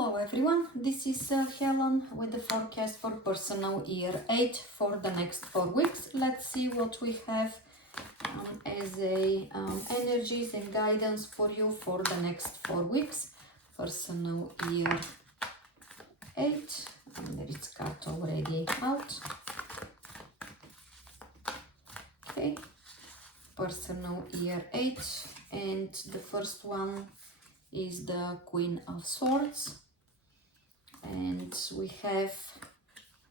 Hello everyone, this is Helen with the forecast for personal year 8 for the next 4 weeks. Let's see what we have as energies and guidance for you for the next 4 weeks. Personal year 8, and there is card already out. Okay, personal year 8, and the first one is the Queen of Swords, and we have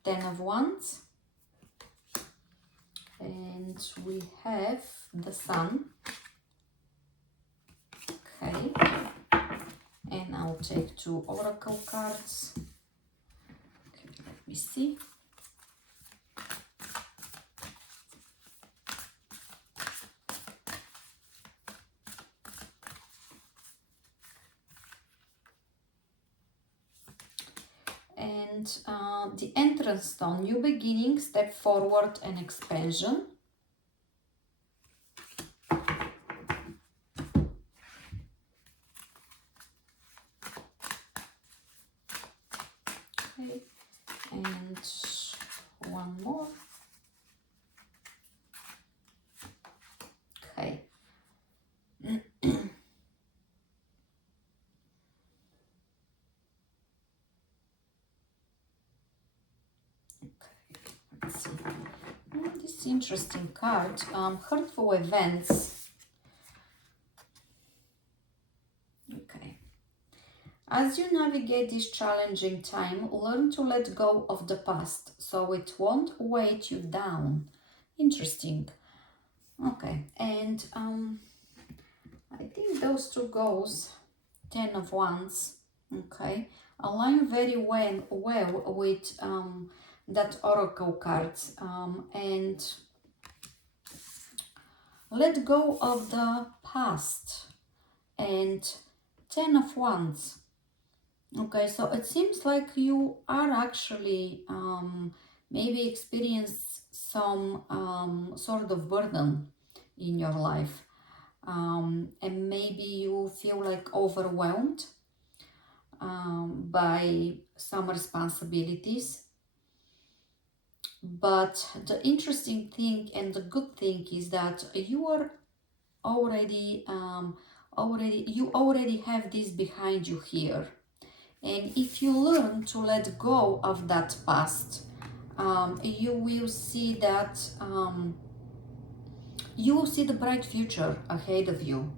10 of Wands, and we have the Sun. Okay, and I'll take 2 oracle cards. Okay, let me see. And the entrance stone, new beginning, step forward and expansion. Okay, and one more. Okay. This interesting card, hurtful events. Okay. As you navigate this challenging time, learn to let go of the past so it won't weigh you down. Interesting. Okay, and I think those two goals, 10 of Wands, okay, align very well with that oracle card, and let go of the past, and 10 of Wands. Okay, so it seems like you are actually maybe experience some sort of burden in your life, and maybe you feel like overwhelmed by some responsibilities. But the interesting thing and the good thing is that you are already have this behind you here. And if you learn to let go of that past, you will see that you will see the bright future ahead of you.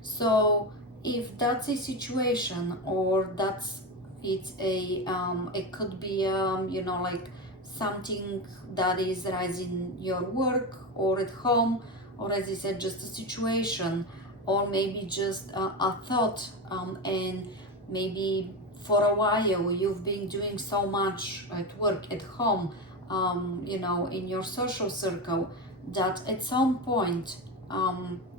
So if that's a situation, or it's a it could be you know, like something that is rising your work or at home, or as I said, just a situation, or maybe just a thought, and maybe for a while you've been doing so much at work, at home, you know, in your social circle, that at some point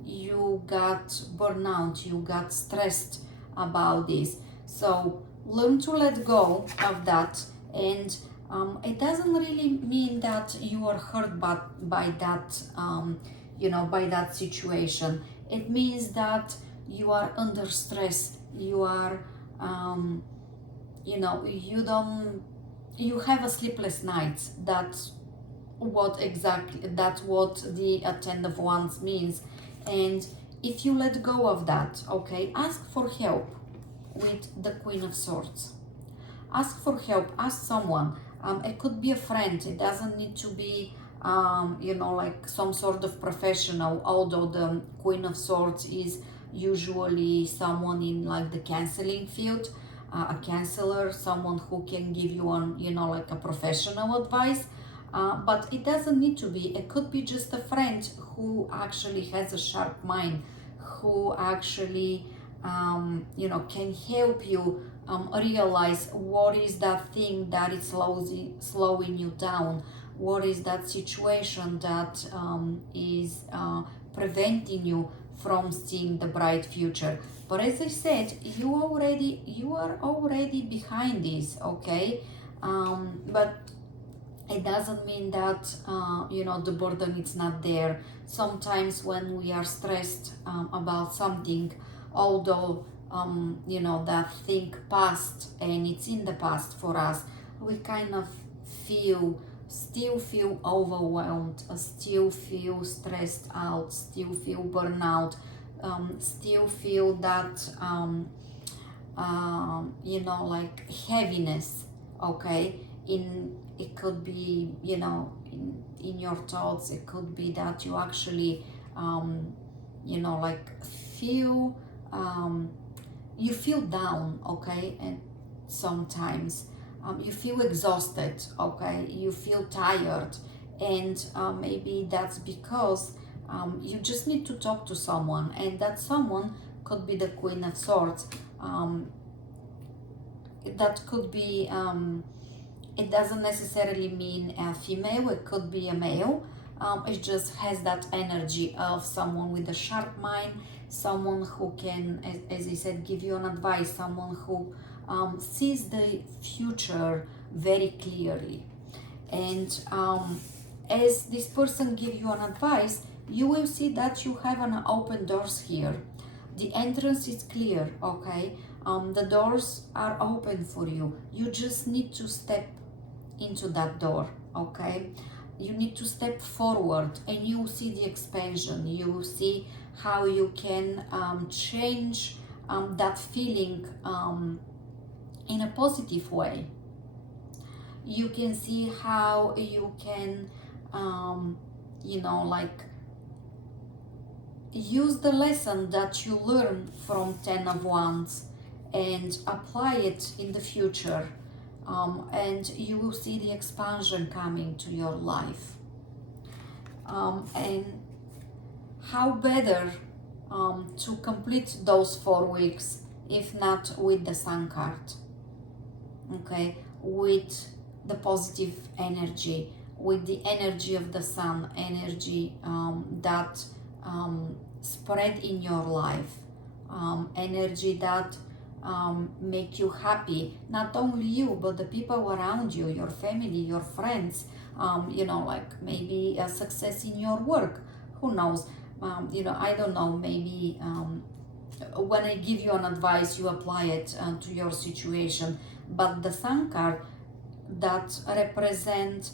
you got burnout, you got stressed about this. So learn to let go of that, and it doesn't really mean that you are hurt by that, you know, by that situation. It means that you are under stress, you are you know, you have a sleepless night. That's what the 10 of Wands means. And if you let go of that, okay, ask for help with the Queen of Swords. Ask for help, ask someone. It could be a friend, it doesn't need to be you know, like some sort of professional, although the Queen of Swords is usually someone in like the counseling field, a counselor, someone who can give you on, you know, like a professional advice. But it doesn't need to be. It could be just a friend who actually has a sharp mind, who actually you know, can help you realize what is that thing that is slowing you down, what is that situation that is preventing you from seeing the bright future. But as I said, you are already behind this, okay? But it doesn't mean that you know, the burden is not there. Sometimes when we are stressed about something, although you know, that thing past and it's in the past for us, we kind of still feel overwhelmed, still feel stressed out, still feel burnout, still feel that you know, like heaviness, okay? It could be, you know, in your thoughts, it could be that you actually you know, like feel you feel down, okay? And sometimes you feel exhausted, okay? You feel tired, and maybe that's because you just need to talk to someone, and that someone could be the Queen of Swords. That could be it doesn't necessarily mean a female, it could be a male. It just has that energy of someone with a sharp mind, someone who can, as I said, give you an advice, someone who sees the future very clearly. And as this person gives you an advice, you will see that you have an open doors here. The entrance is clear, okay? The doors are open for you. You just need to step into that door, okay? You need to step forward and you will see the expansion. You will see how you can change that feeling in a positive way. You can see how you can you know, like use the lesson that you learn from 10 of Wands and apply it in the future, and you will see the expansion coming to your life. And how better to complete those 4 weeks if not with the Sun card, okay, with the positive energy, with the energy of the Sun, energy that spread in your life, energy that make you happy, not only you but the people around you, your family, your friends, you know, like maybe a success in your work, who knows, you know, I don't know, maybe when I give you an advice you apply it to your situation. But the Sun card, that represent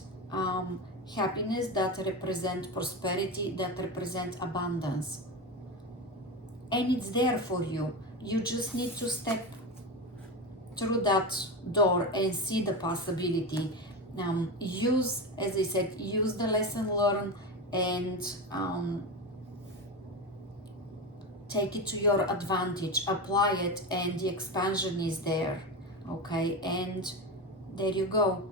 happiness, that represent prosperity, that represent abundance, and it's there for you. You just need to step through that door and see the possibility. Use, as I said, use the lesson learned and take it to your advantage, apply it, and the expansion is there, okay? And there you go.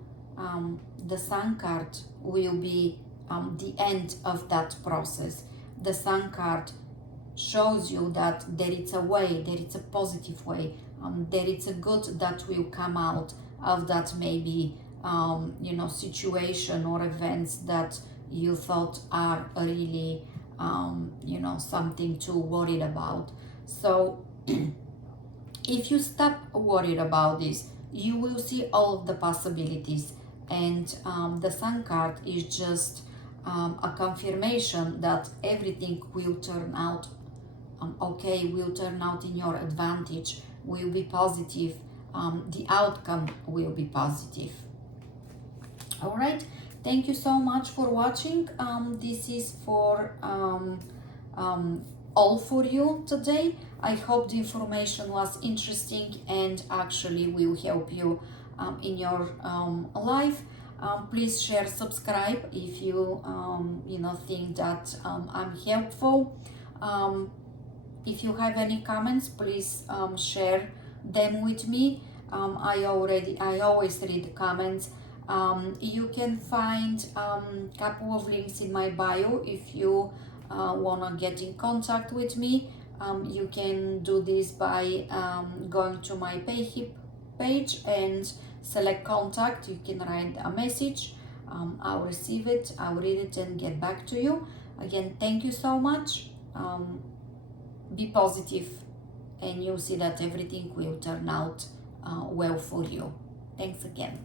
The Sun card will be the end of that process. The Sun card shows you that there is a way, there is a positive way, there is a good that will come out of that, maybe you know, situation or events that you thought are really you know, something to worry about. So if you stop worried about this, you will see all of the possibilities. And the Sun card is just a confirmation that everything will turn out okay, will turn out in your advantage, will be positive, the outcome will be positive. All right, thank you so much for watching. This is for all for you today. I hope the information was interesting and actually will help you in your life. Please share, subscribe if you you know, think that I'm helpful. If you have any comments, please share them with me. I always read the comments. You can find couple of links in my bio if you wanna get in contact with me. You can do this by going to my Payhip page and select contact. You can write a message. I'll receive it, I'll read it and get back to you. Again, thank you so much. Be positive and you'll see that everything will turn out well for you. Thanks again.